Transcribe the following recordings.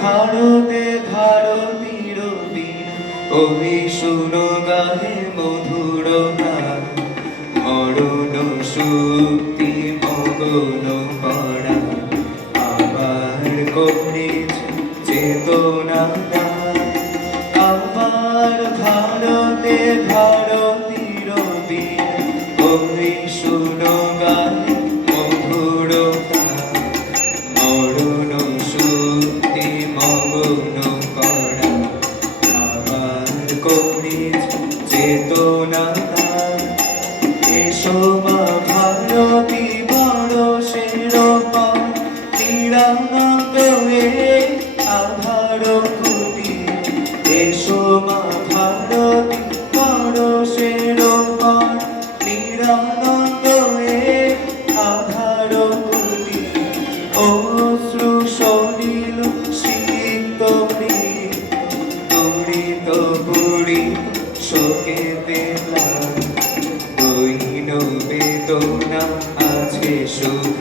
ভারতে ভারতীর ওই শুনো গাহে মধুর গান মরণ শক্তি মগন করা, আবার করেছে চেতনা দান। আবার ভারতে করিস চেতনা এসো মা, ভারতী বড় সেরপা নিরানন্দ আধার কুটি এসো মা, ভারতী বড় সেরপা নিরানন্দ আধার কুটি অশ্রু সলিল শোকেতে প্লান দৈন বেদনা আছে শুধু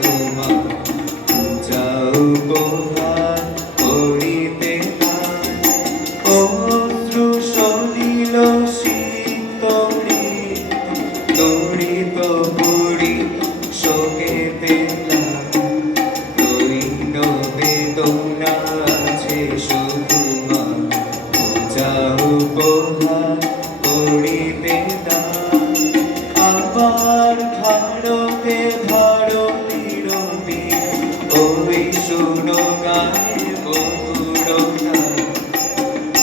আবার ধরবে ধরো নীরবে। ওই শুনো গানের বকুড়ো না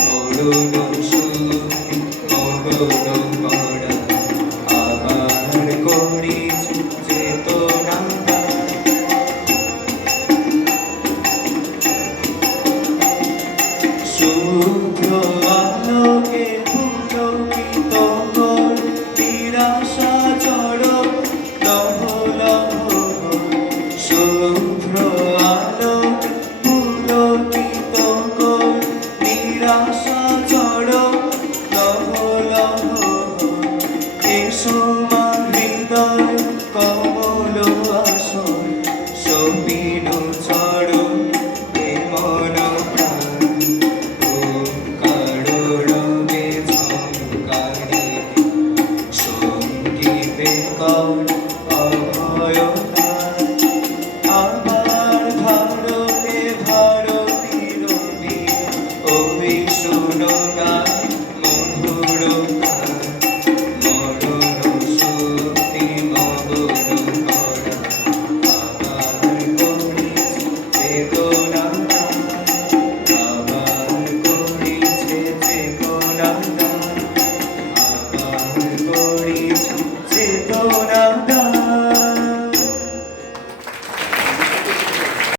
মরুণ সুর মরুণ Música